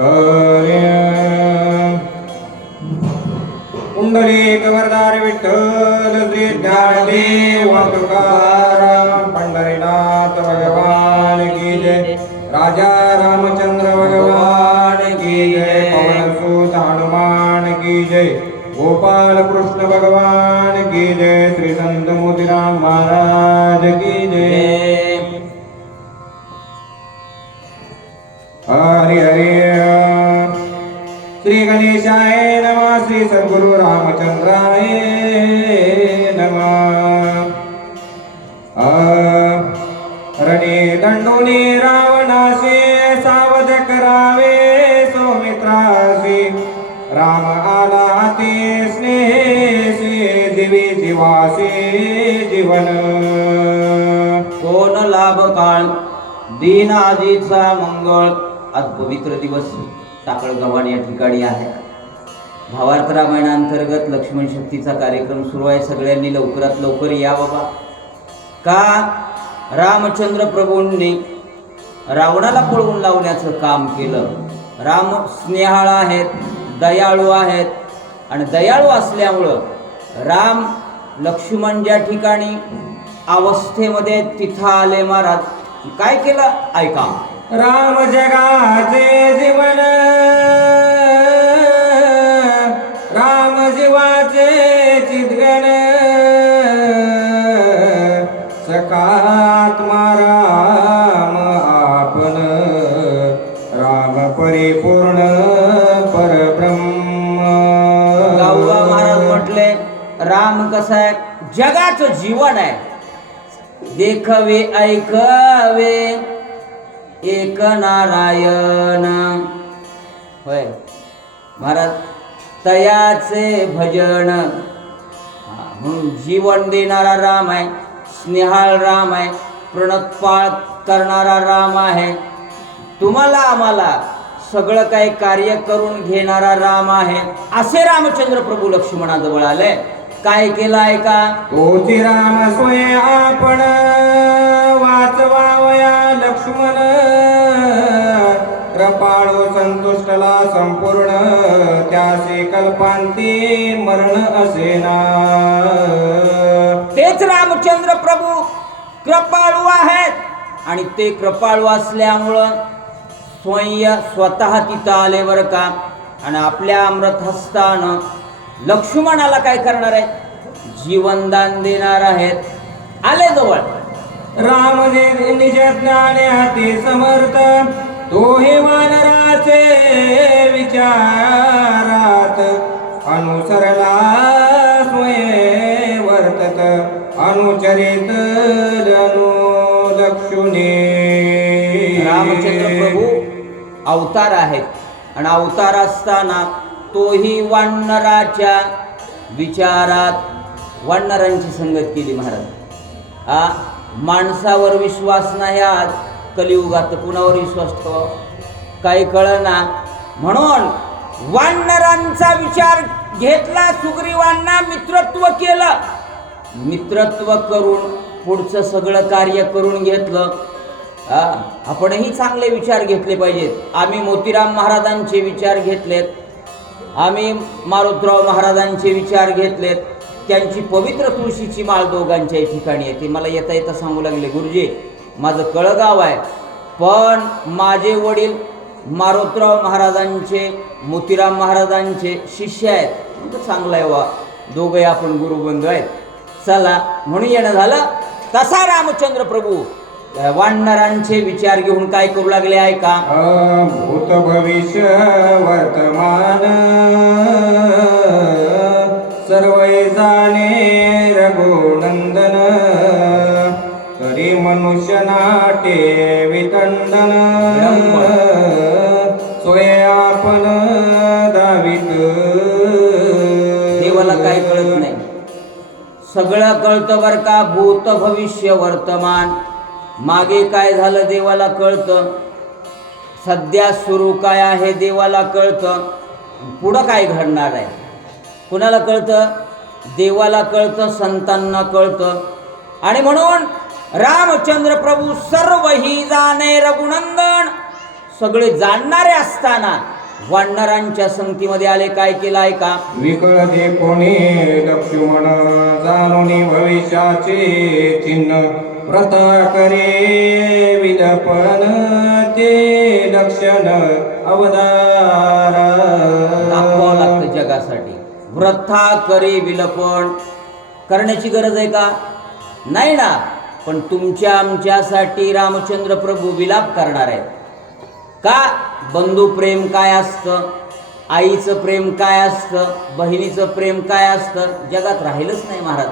हरे पुंडलिक वरदार विठ्ठल श्री ज्ञानदेव तुकाराम पंढरीनाथ भगवान की जय. राजा रामचंद्र भगवान की जय. पवनसूत हनुमान की जय. गोपाल कृष्ण भगवान की जय. श्री संत मोतीराम महाराज की जय. हरि हरि श्री गणेशाय नमः श्री सद्गुरु रामचंद्राय नमः। रणे दंडोने रावणासे सावध करावे सौमित्रासे राम आला ते स्नेहेसी दिवे जीवासे जीवन। कोण लाभ काळ दिन आधीचा मंगळ आज पवित्र दिवस। टाकळ गव्हाण या ठिकाणी आहे. भावार्थ रामायणांतर्गत लक्ष्मण शक्तीचा कार्यक्रम सुरू आहे. सगळ्यांनी लवकरात लवकर या बाबा. का? रामचंद्र प्रभूंनी रावणाला पळवून लावण्याचं काम केलं. राम स्नेहाळ आहेत दयाळू आहेत. आणि दयाळू असल्यामुळं राम लक्ष्मण ज्या ठिकाणी अवस्थेमध्ये तिथं आले महाराज काय केलं? ऐका. राम जगाचे जीवन राम जीवाचे चिद्गण सकात्मा राम आपण राम परिपूर्ण परब्रह्म. गाऊबा महाराज म्हटले राम कसं आहे? जगाचं जीवन आहे. देखवे ऐकवे एक नारायण. होय. महाराज तयाचे भजन. म्हणून जीवन देणारा राम आहे स्नेहाळ राम आहे प्रणतपाळ करणारा राम आहे. तुम्हाला आम्हाला सगळं काही कार्य करून घेणारा राम आहे. असे रामचंद्र प्रभू लक्ष्मणाजवळ आले. काय केलं आहे का? तोची राम स्वय आपण वाचवावया लक्ष्मण. कृपाळू संतुष्टला संपूर्ण. त्याचे कल्पांती मरण असेना. तेच रामचंद्र प्रभू कृपाळू आहेत. आणि ते कृपाळू असल्यामुळं स्वयं स्वतः तिथं आले बरं का? आणि आपल्या अमृत हस्तानं लक्ष्मणाला काय करणार आहेत जीवनदान देणार आहेत. आले जवळ. राम निज ज्ञाने हाती समर्थ तोही वानराचे विचारात अनुसरला स्वये वर्तत अनुचरित लक्षुने रामचंद्र प्रभू अवतार आहेत. आणि अवतार असताना तोही वानराच्या विचारात वानरांची संगत केली महाराज. आ माणसावर विश्वास नाही आज. कलियुगात कुणावर विश्वास ठेवा काही कळना. म्हणून वानरांचा विचार घेतला सुग्रीवांना मित्रत्व केलं. मित्रत्व करून पुढचं सगळं कार्य करून घेतलं. आपणही चांगले विचार घेतले पाहिजेत. आम्ही मोतीराम महाराजांचे विचार घेतलेत. आम्ही मारुतराव महाराजांचे विचार घेतलेत. त्यांची पवित्र तुळशीची माळ दोघांच्या ठिकाणी आहे ती मला येता येता सांगू लागले गुरुजी माझं कळगाव आहे. पण माझे वडील मारोतराव महाराजांचे मोतीराम महाराजांचे शिष्य आहेत. म्हणजे चांगलं आहे वा. दोघे आपण गुरुबंधू आहेत. चला म्हणून येणं झालं. तसा रामचंद्र प्रभू. वाढणारांचे विचार घेऊन काय करू लागले आहे का भूत भविष्य वर्तमान. कळत नाही. सगळं कळतं बरं का भूत भविष्य वर्तमान. मागे काय झालं देवाला कळतं. सध्या सुरू काय आहे देवाला कळतं. पुढं काय घडणार आहे? कुणाला कळतं? देवाला कळतं संतांना कळतं. आणि म्हणून रामचंद्र प्रभू सर्व ही जाणे रघुनंदन. सगळे जाणणारे असताना वानरांच्या संगतीमध्ये आले काय केलं आहे का? विकळते कोणी लक्ष्मण जाणून भविष्याचे चिन्ह. व्रत करे विलपन ते लक्षण अवतार. दाखवावं लागतं जगासाठी. व्रथा करी विलपण. करण्याची गरज आहे का? नाही ना. पण तुमच्या आमच्यासाठी रामचंद्र प्रभू विलाप करणार आहेत. का? बंधू प्रेम काय असतं? आईचं प्रेम काय असतं? बहिणीचं प्रेम काय असतं? जगात राहिलंच नाही महाराज.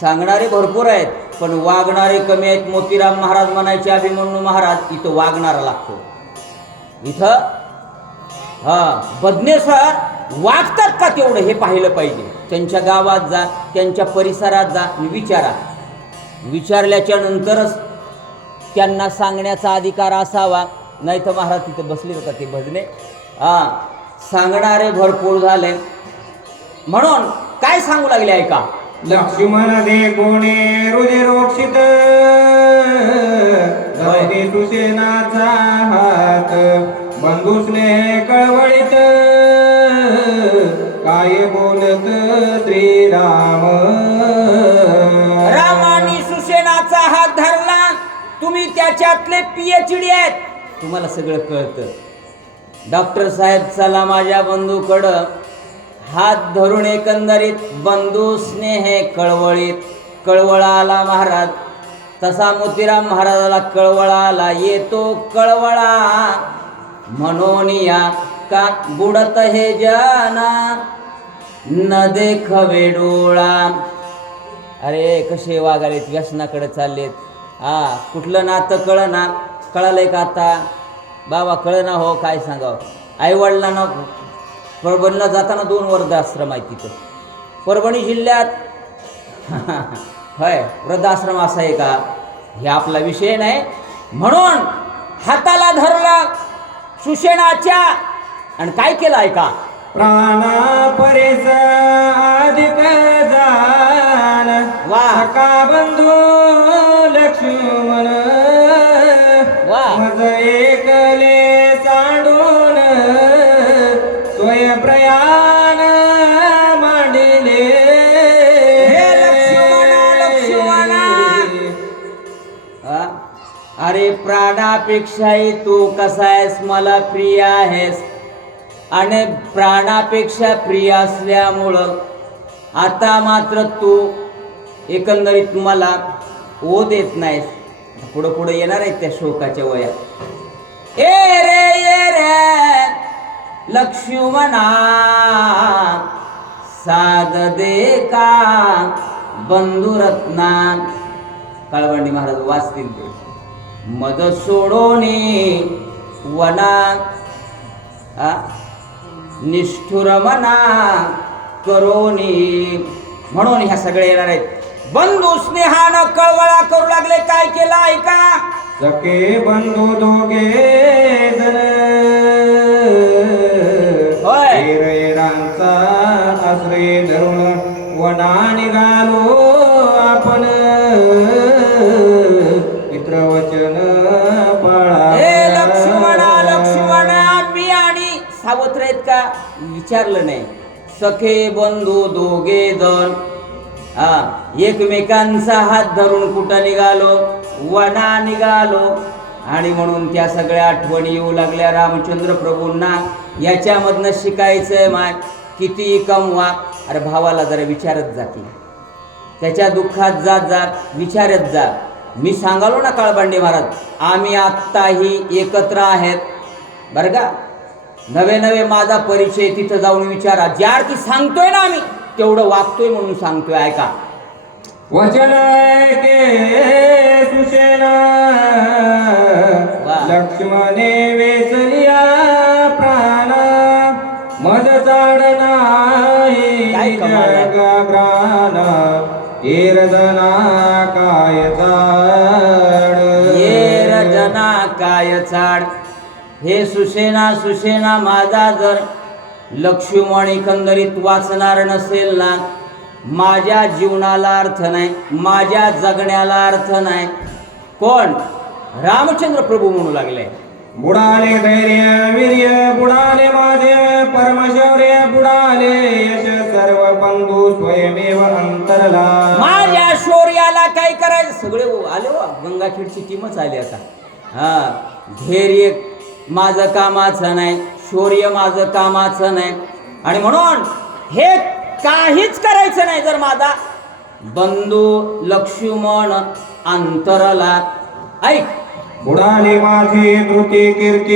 सांगणारे भरपूर आहेत पण वागणारे कमी आहेत. मोतीराम महाराज म्हणायचे अभिमन्यू महाराज इथं वागणारा लागतो. इथं? हा बदनेसर वागतात का तेवढं हे पाहिलं पाहिजे? त्यांच्या गावात जा त्यांच्या परिसरात जा आणि विचारा. विचारल्याच्या नंतरच त्यांना सांगण्याचा अधिकार असावा. नाही तर महाराज तिथे बसले का ते भजने. हा सांगणारे भरपूर झाले. म्हणून काय सांगू लागले ऐका? लक्ष्मण दे कोणे हृदय रोक्षित. सुसेनाचा हात. बंधू स्नेह कळवळीत. काय बोलत श्रीराम? रामानी सुसेनाचा हात धरला. तुम्ही त्याच्यातले पीएचडी आहेत. तुम्हाला सगळं कळतं. डॉक्टर साहेब चला माझ्या बंधूकडं. हात धरून एकंदरीत बंधू स्नेहे कळवळीत. कळवळा आला महाराज. तसा मोतीराम महाराजाला कळवळा आला येतो कळवळा. म्हणून या का बुडत हे जाना? न देखवे डोळा. अरे कसे वागालेत व्यसनाकडे चाललेत. हा कुठलं नातं कळना? ना कळालंय का आता? बाबा कळ ना हो काय सांगावं? आईवडिलांना परभणीला जाताना दोन वृद्धाश्रम आहेत तिथं. परभणी जिल्ह्यात होय वृद्धाश्रम असा आहे का? हे आपला विषय नाही. म्हणून हाताला धरला सुशेणाच्या आणि काय केलं आहे का प्राणा परेस अधिक जान वा. सका बंधू प्रयाण मांडिले. लक्ष्मणा, लक्ष्मणा. अरे प्राणापेक्षाही तू कसा आहेस? मला प्रिय आहेस. आणि प्राणापेक्षा प्रिय असल्यामुळं आता मात्र तू एकंदरीत मला ओ देत नाहीस. पुढं पुढं येणार आहेत त्या शोकाच्या वयात. ए रे ये रे! लक्ष्मणा साध दे का बंधुरत्ना काळवंडी महाराज वाचतील ते. मद सोडोने वना निष्ठुर मना करोनी. म्हणून ह्या सगळे येणार आहेत. बंधू स्नेहानं कळवळा करू लागले. काय केलं ऐका? सके बंधू दोघे जण. आश्रय धरून वना निघालो आपण. मित्रवचन पाळा. लक्ष्मणा लक्ष्मणा मी आणि सावत्र आहेत का? विचारलं नाही. सखे बंधू दोघे जण. हा एकमेकांचा हात धरून कुठं निघालो? वना निघालो. आणि म्हणून त्या सगळ्या आठवणी येऊ लागल्या. रामचंद्र प्रभूंना याच्यामधनं शिकायचंय माय. किती कमवा अरे भावाला जरा विचारत जाते त्याच्या दुःखात जात जात विचारत जा. मी सांगालो ना काळबांडे महाराज आम्ही आत्ताही एकत्र आहेत. बरं का? नवे नवे माझा परिचय तिथं जाऊन विचारा. ज्या अर्थी सांगतोय ना आम्ही तेवढं वागतोय म्हणून सांगतोय ऐका. वचन के. लक्ष्मणे नाही काय कमाल काय चाड. ये रजना काय चाड. हे सुसेना सुसेना माझा जर लक्ष्मण एकंदरीत वाचणार नसेल ना माझ्या जीवनाला अर्थ नाही माझ्या जगण्याला अर्थ नाही. कोण? रामचंद्र प्रभू म्हणू लागले. बुडाले धैर्य वीर्य बुडाले माझे परमशौर्य बुडाले यश सर्व बंधू स्वयमेव अंतरला. माझ्या शौर्याला काय करायचं? सगळे हो, आले हो गंगाखेडची टीमच आली आता. हा धैर्य माझं कामाचं नाही शौर्य माझं कामाचं नाही. आणि म्हणून हे काहीच करायचं नाही जर माझा. बंधू लक्ष्मण अंतरला. ऐक बुडाले माझे धृती कीर्ती.